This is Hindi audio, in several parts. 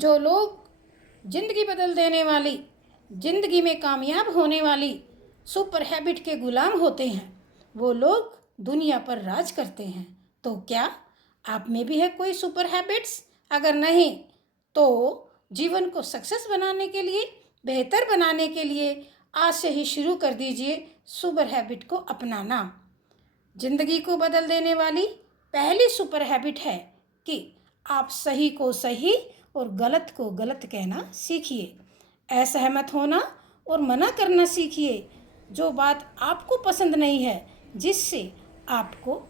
जो लोग ज़िंदगी बदल देने वाली, ज़िंदगी में कामयाब होने वाली सुपर हैबिट के गुलाम होते हैं, वो लोग दुनिया पर राज करते हैं। तो क्या आप में भी है कोई सुपर हैबिट्स? अगर नहीं तो जीवन को सक्सेस बनाने के लिए, बेहतर बनाने के लिए आज से ही शुरू कर दीजिए सुपर हैबिट को अपनाना। ज़िंदगी को बदल देने वाली पहली सुपर हैबिट है कि आप सही को सही और गलत को गलत कहना सीखिए। असहमत होना और मना करना सीखिए। जो बात आपको पसंद नहीं है, जिससे आपको,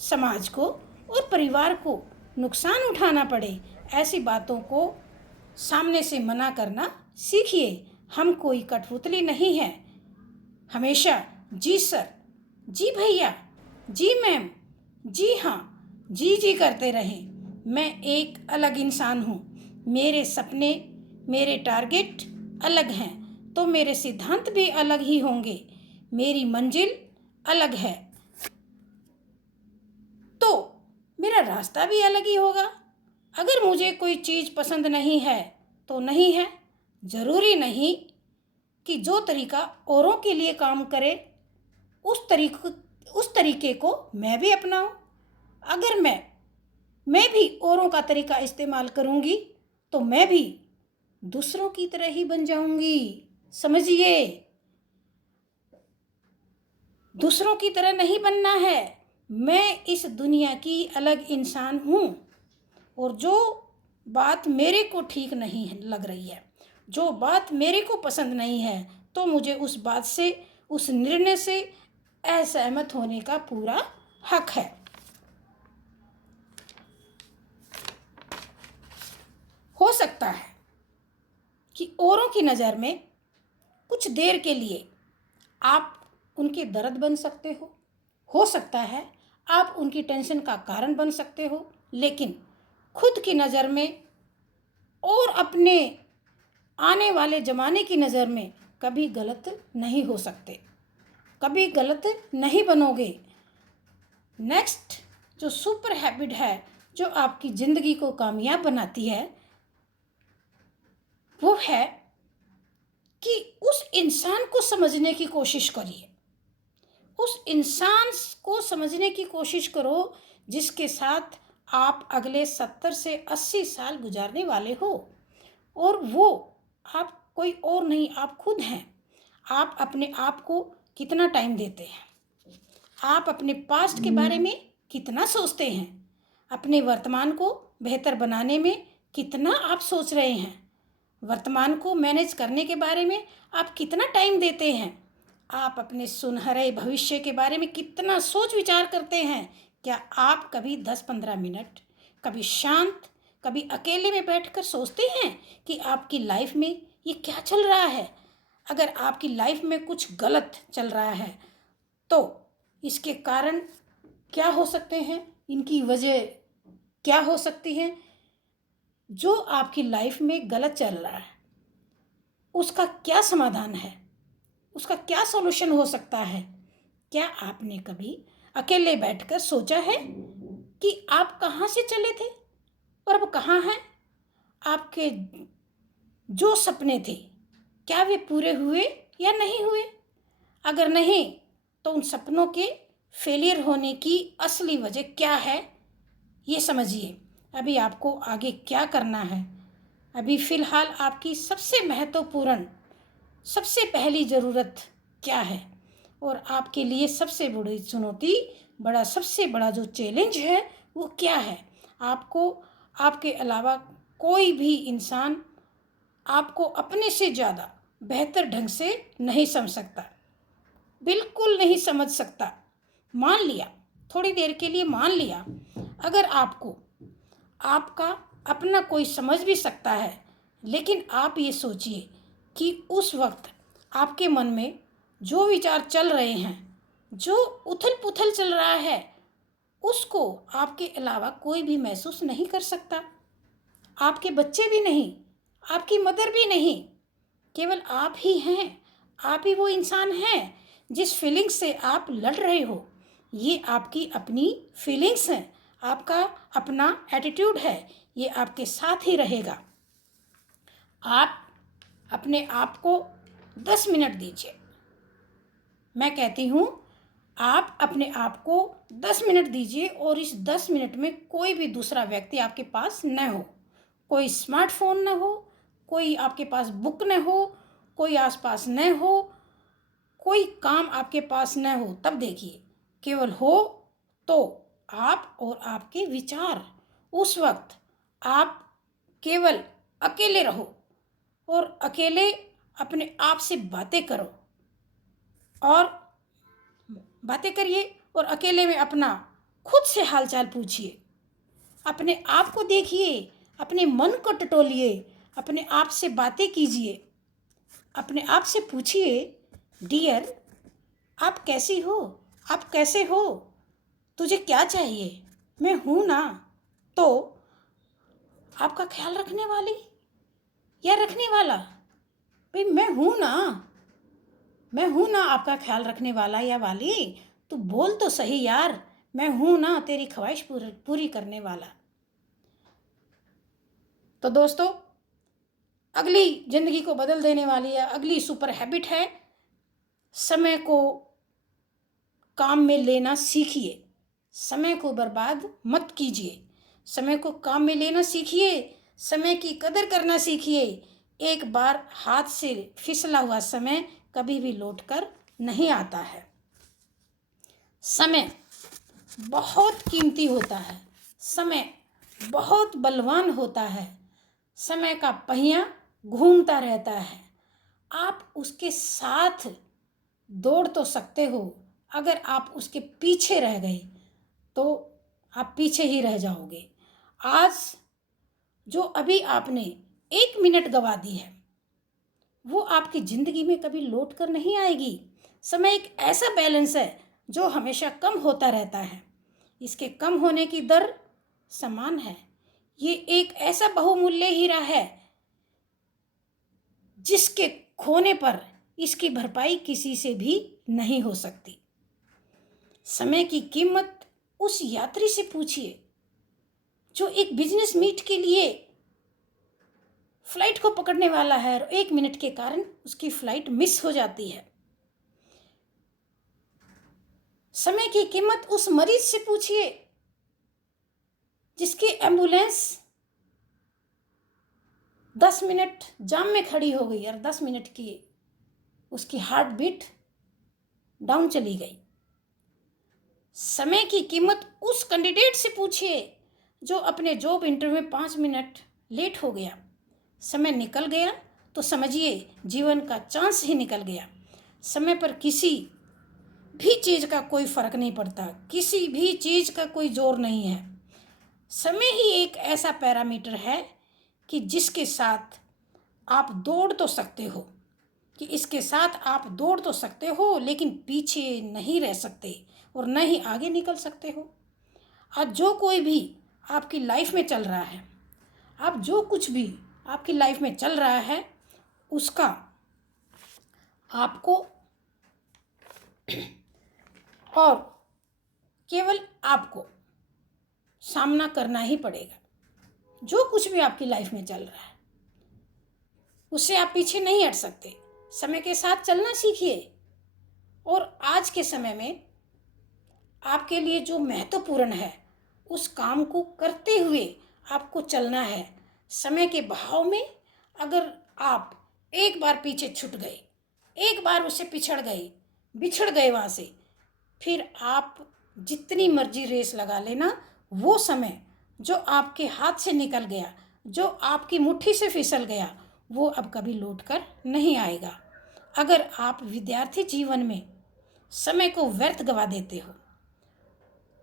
समाज को और परिवार को नुकसान उठाना पड़े, ऐसी बातों को सामने से मना करना सीखिए। हम कोई कठपुतली नहीं है। हमेशा जी सर, जी भैया, जी मैम, जी हाँ, जी जी करते रहें। मैं एक अलग इंसान हूँ। मेरे सपने, मेरे टारगेट अलग हैं, तो मेरे सिद्धांत भी अलग ही होंगे। मेरी मंजिल अलग है, तो मेरा रास्ता भी अलग ही होगा। अगर मुझे कोई चीज़ पसंद नहीं है तो नहीं है। ज़रूरी नहीं कि जो तरीका औरों के लिए काम करे उस तरीके को मैं भी अपनाऊं। अगर मैं भी औरों का तरीका इस्तेमाल करूंगी तो मैं भी दूसरों की तरह ही बन जाऊंगी। समझिए, दूसरों की तरह नहीं बनना है। मैं इस दुनिया की अलग इंसान हूँ, और जो बात मेरे को ठीक नहीं लग रही है, जो बात मेरे को पसंद नहीं है, तो मुझे उस बात से, उस निर्णय से असहमत होने का पूरा हक है। हो सकता है कि औरों की नज़र में कुछ देर के लिए आप उनके दर्द बन सकते हो सकता है आप उनकी टेंशन का कारण बन सकते हो, लेकिन खुद की नज़र में और अपने आने वाले ज़माने की नज़र में कभी गलत नहीं हो सकते, कभी गलत नहीं बनोगे। नेक्स्ट जो सुपर हैबिट है जो आपकी ज़िंदगी को कामयाब बनाती है, वो है कि उस इंसान को समझने की कोशिश करिए। उस इंसान को समझने की कोशिश करो जिसके साथ आप अगले 70 से 80 साल गुजारने वाले हो, और वो आप कोई और नहीं, आप खुद हैं। आप अपने आप को कितना टाइम देते हैं? आप अपने पास्ट के बारे में कितना सोचते हैं? अपने वर्तमान को बेहतर बनाने में कितना आप सोच रहे हैं? वर्तमान को मैनेज करने के बारे में आप कितना टाइम देते हैं? आप अपने सुनहरे भविष्य के बारे में कितना सोच विचार करते हैं? क्या आप कभी 10-15 मिनट, कभी शांत, कभी अकेले में बैठकर सोचते हैं कि आपकी लाइफ में ये क्या चल रहा है? अगर आपकी लाइफ में कुछ गलत चल रहा है तो इसके कारण क्या हो सकते हैं? इनकी वजह क्या हो सकती है? जो आपकी लाइफ में गलत चल रहा है उसका क्या समाधान है? उसका क्या सॉल्यूशन हो सकता है? क्या आपने कभी अकेले बैठकर सोचा है कि आप कहाँ से चले थे और अब कहाँ हैं? आपके जो सपने थे क्या वे पूरे हुए या नहीं हुए? अगर नहीं तो उन सपनों के फेलियर होने की असली वजह क्या है, ये समझिए। अभी आपको आगे क्या करना है? अभी फ़िलहाल आपकी सबसे महत्वपूर्ण, सबसे पहली ज़रूरत क्या है? और आपके लिए सबसे बड़ी चुनौती, सबसे बड़ा जो चैलेंज है वो क्या है? आपको, आपके अलावा कोई भी इंसान आपको अपने से ज़्यादा बेहतर ढंग से नहीं समझ सकता, बिल्कुल नहीं समझ सकता। मान लिया, थोड़ी देर के लिए मान लिया, अगर आपको आपका अपना कोई समझ भी सकता है, लेकिन आप ये सोचिए कि उस वक्त आपके मन में जो विचार चल रहे हैं, जो उथल पुथल चल रहा है, उसको आपके अलावा कोई भी महसूस नहीं कर सकता। आपके बच्चे भी नहीं, आपकी मदर भी नहीं, केवल आप ही हैं। आप ही वो इंसान हैं जिस फीलिंग्स से आप लड़ रहे हो। ये आपकी अपनी फीलिंग्स हैं, आपका अपना एटीट्यूड है, ये आपके साथ ही रहेगा। आप अपने आप को 10 मिनट दीजिए। मैं कहती हूँ, आप अपने आप को 10 मिनट दीजिए और इस 10 मिनट में कोई भी दूसरा व्यक्ति आपके पास न हो, कोई स्मार्टफोन न हो, कोई आपके पास बुक न हो, कोई आसपास न हो, कोई काम आपके पास न हो, तब देखिए। केवल हो तो आप और आपके विचार। उस वक्त आप केवल अकेले रहो और अकेले अपने आप से बातें करो और बातें करिए और अकेले में अपना खुद से हालचाल पूछिए। अपने आप को देखिए, अपने मन को टटोलिए, अपने आप से बातें कीजिए। अपने आप से पूछिए, डियर, आप कैसी हो? आप कैसे हो? तुझे क्या चाहिए? मैं हूँ ना। तो आपका ख्याल रखने वाली या रखने वाला? भाई मैं हूँ ना, मैं हूँ ना आपका ख्याल रखने वाला या वाली। तू बोल तो सही यार, मैं हूँ ना तेरी ख्वाहिश पूरी करने वाला। तो दोस्तों, अगली जिंदगी को बदल देने वाली या अगली सुपर हैबिट है, समय को काम में लेना सीखिए। समय को बर्बाद मत कीजिए। समय को काम में लेना सीखिए। समय की कदर करना सीखिए। एक बार हाथ से फिसला हुआ समय कभी भी लौट कर नहीं आता है। समय बहुत कीमती होता है। समय बहुत बलवान होता है। समय का पहिया घूमता रहता है। आप उसके साथ दौड़ तो सकते हो, अगर आप उसके पीछे रह गए तो आप पीछे ही रह जाओगे। आज जो अभी आपने 1 मिनट गवा दी है, वो आपकी ज़िंदगी में कभी लौट कर नहीं आएगी। समय एक ऐसा बैलेंस है जो हमेशा कम होता रहता है। इसके कम होने की दर समान है। ये एक ऐसा बहुमूल्य हीरा है जिसके खोने पर इसकी भरपाई किसी से भी नहीं हो सकती। समय की कीमत उस यात्री से पूछिए जो एक बिजनेस मीट के लिए फ्लाइट को पकड़ने वाला है और 1 मिनट के कारण उसकी फ्लाइट मिस हो जाती है। समय की कीमत उस मरीज से पूछिए जिसकी एम्बुलेंस 10 मिनट जाम में खड़ी हो गई और 10 मिनट की उसकी हार्ट बीट डाउन चली गई। समय की कीमत उस कैंडिडेट से पूछिए जो अपने जॉब इंटरव्यू में 5 मिनट लेट हो गया। समय निकल गया तो समझिए जीवन का चांस ही निकल गया। समय पर किसी भी चीज़ का कोई फर्क नहीं पड़ता, किसी भी चीज़ का कोई जोर नहीं है। समय ही एक ऐसा पैरामीटर है कि जिसके साथ आप दौड़ तो सकते हो, कि इसके साथ आप दौड़ तो सकते हो, लेकिन पीछे नहीं रह सकते और न ही आगे निकल सकते हो। आज जो कोई भी आपकी लाइफ में चल रहा है, आप जो कुछ भी आपकी लाइफ में चल रहा है, उसका आपको और केवल आपको सामना करना ही पड़ेगा। जो कुछ भी आपकी लाइफ में चल रहा है उससे आप पीछे नहीं हट सकते। समय के साथ चलना सीखिए और आज के समय में आपके लिए जो महत्वपूर्ण है उस काम को करते हुए आपको चलना है। समय के बहाव में अगर आप एक बार पीछे छूट गए, एक बार उससे बिछड़ गए वहाँ से, फिर आप जितनी मर्जी रेस लगा लेना, वो समय जो आपके हाथ से निकल गया, जो आपकी मुट्ठी से फिसल गया, वो अब कभी लौट कर नहीं आएगा। अगर आप विद्यार्थी जीवन में समय को व्यर्थ गवा देते हो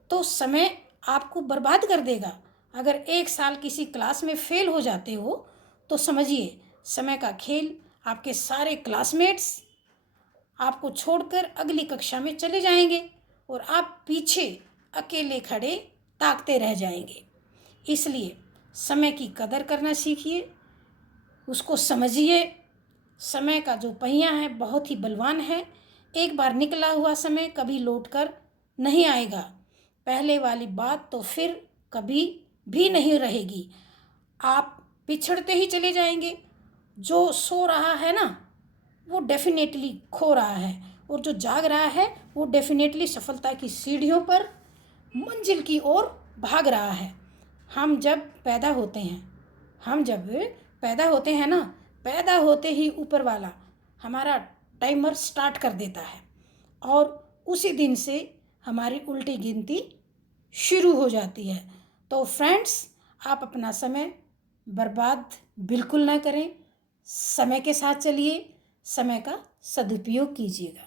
तो समय आपको बर्बाद कर देगा। अगर 1 साल किसी क्लास में फेल हो जाते हो तो समझिए समय का खेल, आपके सारे क्लासमेट्स आपको छोड़कर अगली कक्षा में चले जाएंगे और आप पीछे अकेले खड़े ताकते रह जाएंगे। इसलिए समय की कदर करना सीखिए, उसको समझिए। समय का जो पहिया है बहुत ही बलवान है। एक बार निकला हुआ समय कभी लौट कर नहीं आएगा। पहले वाली बात तो फिर कभी भी नहीं रहेगी। आप पिछड़ते ही चले जाएंगे जो सो रहा है ना वो डेफिनेटली खो रहा है, और जो जाग रहा है वो डेफिनेटली सफलता की सीढ़ियों पर मंजिल की ओर भाग रहा है। हम जब पैदा होते हैं हम जब पैदा होते हैं ना, पैदा होते ही ऊपर वाला हमारा टाइमर स्टार्ट कर देता है, और उसी दिन से हमारी उल्टी गिनती शुरू हो जाती है। तो फ्रेंड्स, आप अपना समय बर्बाद बिल्कुल ना करें, समय के साथ चलिए, समय का सदुपयोग कीजिएगा।